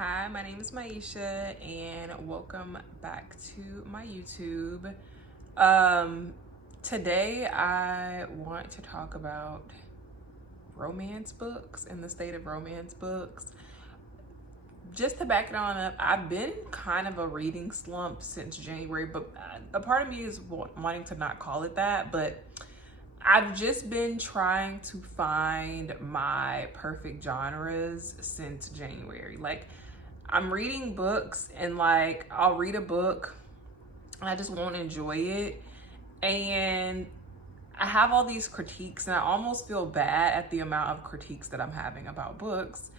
Hi, my name is Maisha and welcome back to my YouTube. Today I want to talk about romance books and the state of romance books. Just to back it on up, I've been kind of a reading slump since January, but a part of me is wanting to not call it that, but I've just been trying to find my perfect genres since January. Like, I'm reading books and like I'll read a book and I just won't enjoy it. And I have all these critiques and I almost feel bad at the amount of critiques that I'm having about books.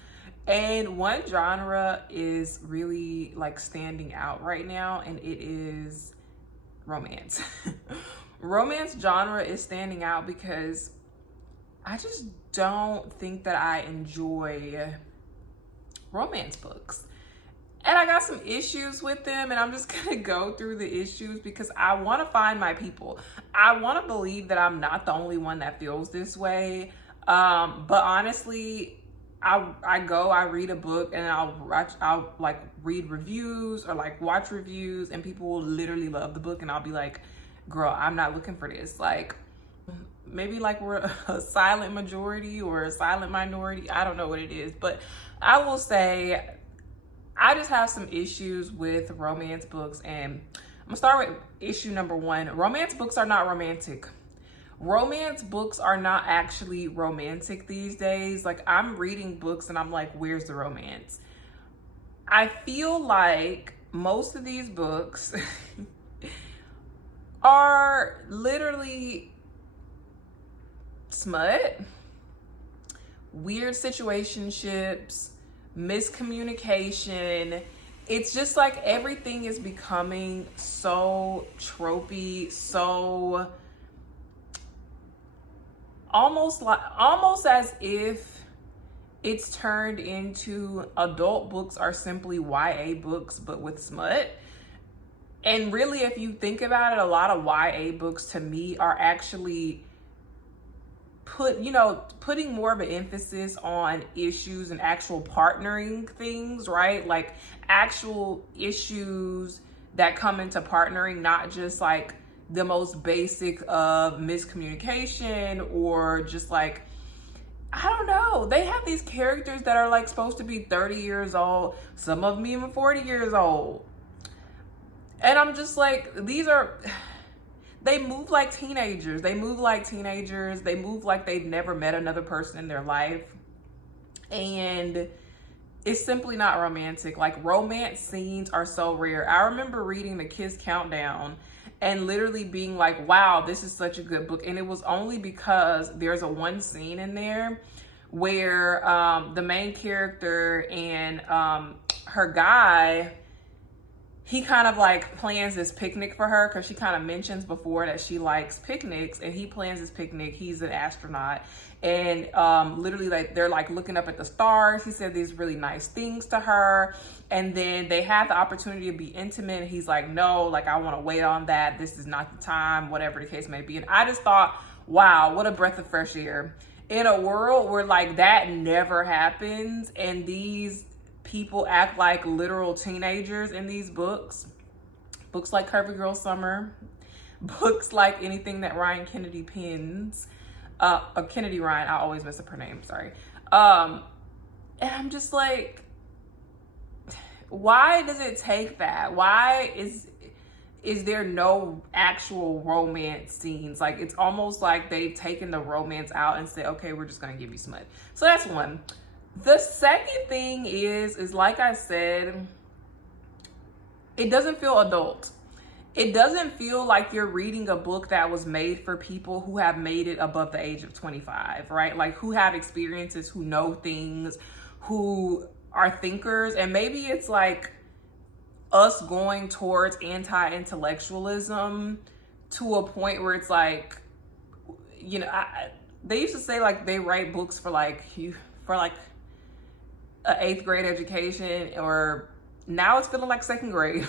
And one genre is really like standing out right now, and it is romance. Romance genre is standing out because I just don't think that I enjoy romance books. And I got some issues with them, and I'm just gonna go through the issues because I wanna find my people. I wanna believe that I'm not the only one that feels this way. But honestly, I read a book and I'll like read reviews or like watch reviews, and people will literally love the book, and I'll be like, girl, I'm not looking for this. Like, maybe like we're a silent majority or a silent minority. I don't know what it is, but I will say I just have some issues with romance books, and I'm gonna start with issue number one. Romance books are not romantic. Romance books are not actually romantic these days. Like, I'm reading books and I'm like, where's the romance? I feel like most of these books are literally smut, weird situationships, miscommunication. It's just like everything is becoming so tropey, so almost as if it's turned into adult books are simply YA books but with smut. And really, if you think about it, a lot of YA books to me are actually putting more of an emphasis on issues and actual partnering things, right? Like actual issues that come into partnering, not just like the most basic of miscommunication or just like, I don't know. They have these characters that are like supposed to be 30 years old, some of them even 40 years old. And I'm just like, they move like teenagers. They move like they've never met another person in their life. And it's simply not romantic. Like, romance scenes are so rare. I remember reading The Kiss Countdown and literally being like, wow, this is such a good book. And it was only because there's a one scene in there where the main character and her guy, he kind of like plans this picnic for her because she kind of mentions before that she likes picnics, and he plans this picnic. He's an astronaut, and literally like they're like looking up at the stars. He said these really nice things to her, and then they have the opportunity to be intimate, and he's like, no, like I want to wait on that. This is not the time, whatever the case may be. And I just thought, wow, what a breath of fresh air in a world where like that never happens, and these people act like literal teenagers in these books like Curvy Girl Summer, books like anything that Ryan Kennedy pens, Kennedy Ryan, I always mess up her name, sorry. And I'm just like, why does it take that? Why is there no actual romance scenes? Like, it's almost like they've taken the romance out and said, okay, we're just gonna give you smut. So that's one. The second thing is like I said, it doesn't feel adult. It doesn't feel like you're reading a book that was made for people who have made it above the age of 25, right? Like, who have experiences, who know things, who are thinkers. And maybe it's like us going towards anti-intellectualism to a point where it's like, you know, they used to say like they write books for like an 8th grade education, or now it's feeling like 2nd grade.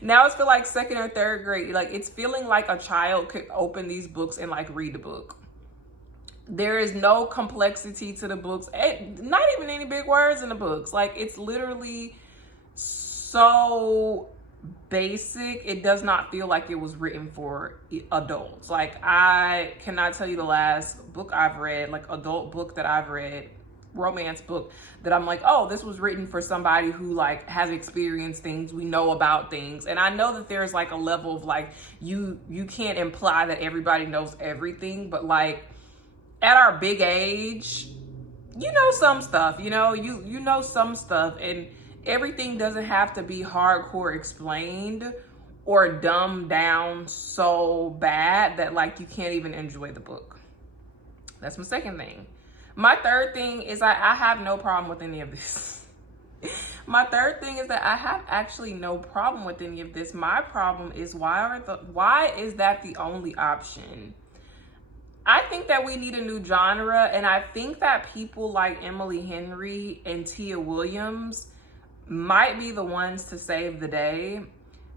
Now it's feeling like 2nd or 3rd grade. Like, it's feeling like a child could open these books and like read the book. There is no complexity to the books. Not even any big words in the books. Like, it's literally so basic. It does not feel like it was written for adults. Like, I cannot tell you the last book I've read, like adult book that I've read, romance book, that I'm like, oh, this was written for somebody who like has experienced things, we know about things. And I know that there's like a level of like, you can't imply that everybody knows everything, but like at our big age, you know some stuff, you know some stuff, and everything doesn't have to be hardcore explained or dumbed down so bad that like you can't even enjoy the book. That's my second thing. My third thing is I have no problem with any of this. My third thing is that I have actually no problem with any of this. My problem is why is that the only option? I think that we need a new genre, and I think that people like Emily Henry and Tia Williams might be the ones to save the day,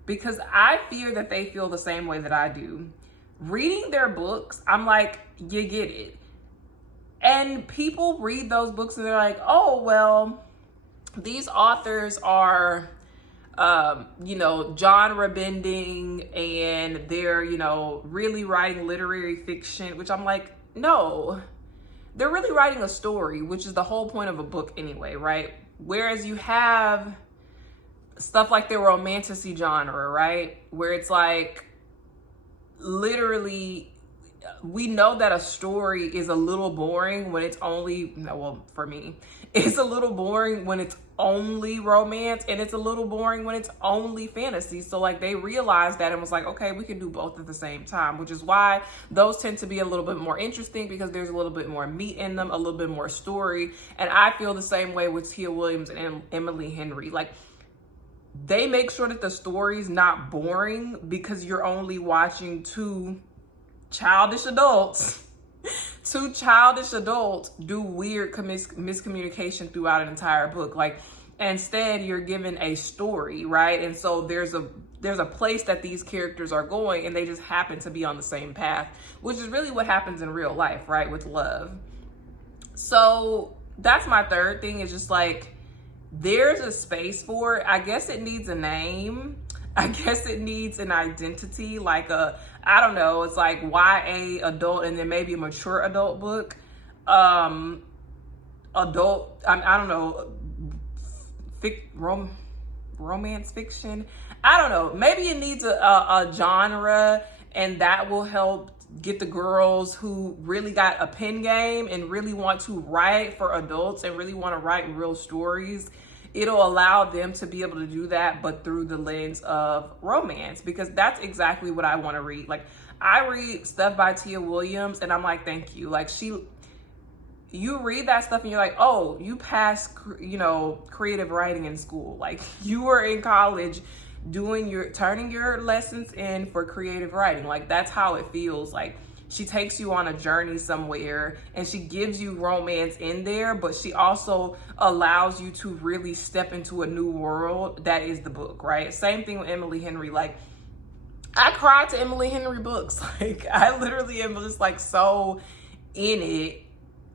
because I fear that they feel the same way that I do. Reading their books, I'm like, you get it. And people read those books and they're like, oh, well, these authors are, genre bending, and they're, really writing literary fiction, which I'm like, no, they're really writing a story, which is the whole point of a book anyway, right? Whereas you have stuff like the romantasy genre, right? Where it's like, literally, we know that a story is a little boring when it's only, well, for me, it's a little boring when it's only romance, and it's a little boring when it's only fantasy. So like they realized that and was like, okay, we can do both at the same time, which is why those tend to be a little bit more interesting, because there's a little bit more meat in them, a little bit more story. And I feel the same way with Tia Williams and Emily Henry. Like, they make sure that the story's not boring because you're only watching two childish adults do weird miscommunication throughout an entire book. Like, instead you're given a story, right? And so there's a place that these characters are going, and they just happen to be on the same path, which is really what happens in real life, right? With love. So that's my third thing, is just like, there's a space for it. I guess it needs a name. I guess it needs an identity, like I don't know, it's like YA adult, and then maybe a mature adult book. I don't know, romance fiction. I don't know. Maybe it needs a genre, and that will help get the girls who really got a pen game and really want to write for adults and really want to write real stories. It'll allow them to be able to do that, but through the lens of romance, because that's exactly what I want to read. Like, I read stuff by Tia Williams and I'm like, thank you. Like, you read that stuff and you're like, oh, you passed, creative writing in school. Like, you were in college turning your lessons in for creative writing. Like, that's how it feels. Like, she takes you on a journey somewhere, and she gives you romance in there, but she also allows you to really step into a new world that is the book, right? Same thing with Emily Henry. Like, I cried to Emily Henry books. Like, I literally am just like so in it.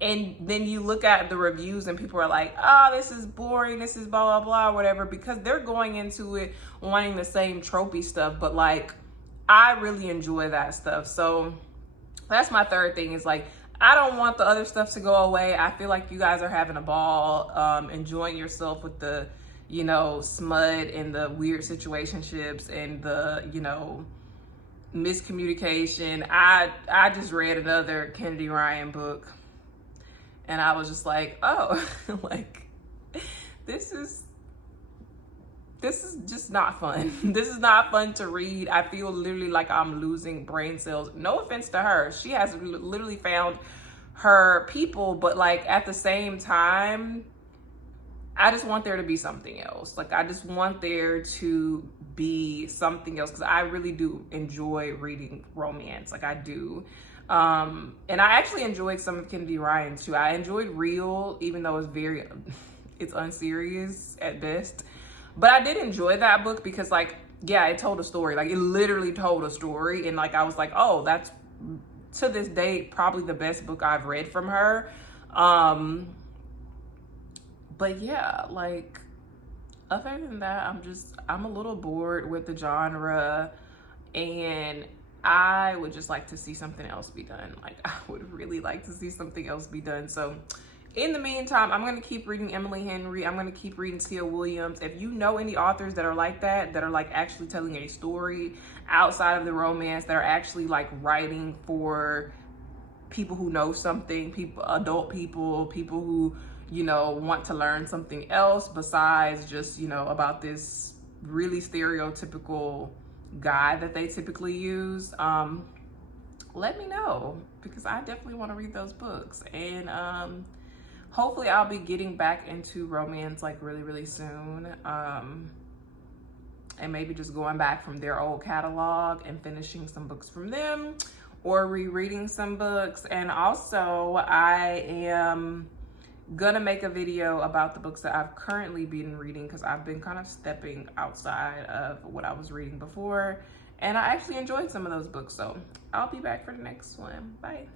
And then you look at the reviews and people are like, oh, this is boring, this is blah, blah, blah, whatever, because they're going into it wanting the same tropey stuff. But like, I really enjoy that stuff. So that's my third thing, is like, I don't want the other stuff to go away. I feel like you guys are having a ball, enjoying yourself with the, smut and the weird situationships and the, miscommunication. I just read another Kennedy Ryan book, and I was just like, oh, like, this is just not fun. This is not fun to read. I feel literally like I'm losing brain cells. No offense to her. She has literally found her people, but like at the same time, I just want there to be something else. Like, I just want there to be something else, because I really do enjoy reading romance. Like, I do. And I actually enjoyed some of Kennedy Ryan too. I enjoyed Real, even though it's unserious at best. But I did enjoy that book because, like, yeah, it told a story. Like, it literally told a story. And like, I was like, oh, that's to this date, probably the best book I've read from her. But yeah, like, other than that, I'm a little bored with the genre, and I would just like to see something else be done. Like, I would really like to see something else be done. So in the meantime, I'm going to keep reading Emily Henry. I'm going to keep reading Tia Williams. If you know any authors that are like that are like actually telling a story outside of the romance, that are actually like writing for people who know something, adult people who, you know, want to learn something else besides just, you know, about this really stereotypical guy that they typically use, let me know, because I definitely want to read those books. And hopefully I'll be getting back into romance like really, really soon. And maybe just going back from their old catalog and finishing some books from them, or rereading some books. And also I am gonna make a video about the books that I've currently been reading, because I've been kind of stepping outside of what I was reading before, and I actually enjoyed some of those books. So I'll be back for the next one. Bye.